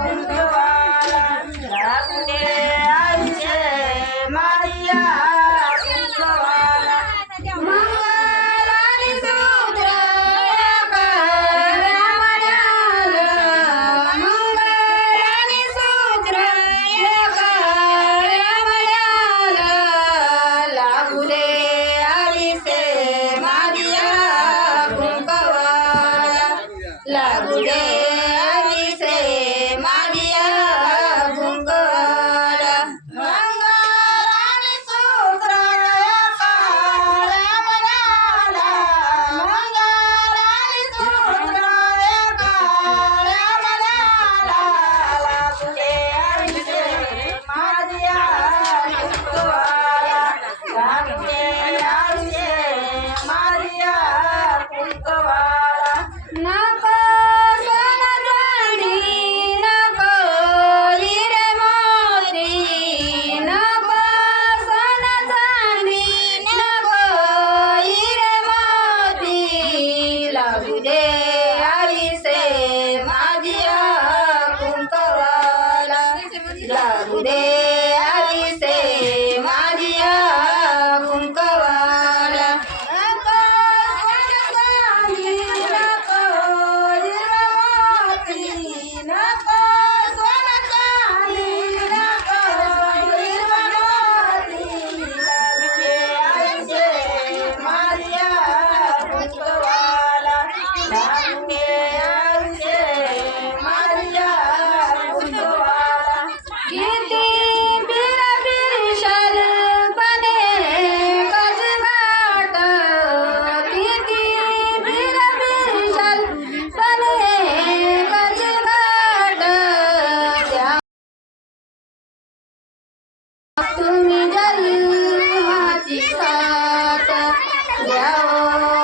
ભગવાન રાખને આવશે Maria leão.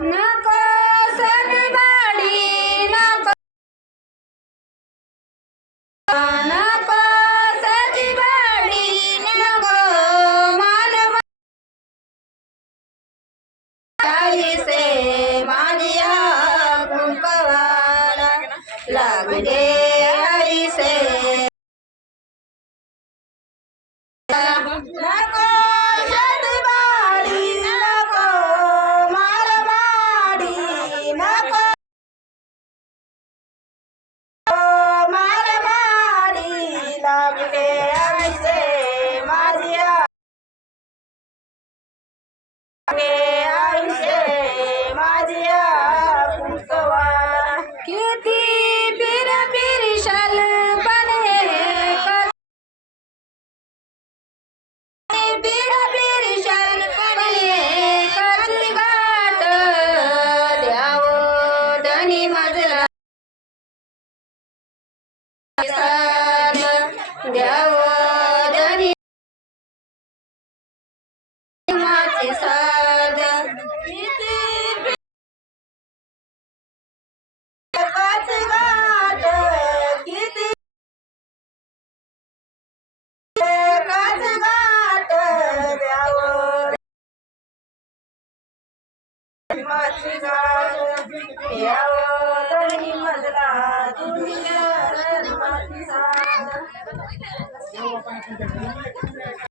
नको Happy मजला तुम्ही माझी साथ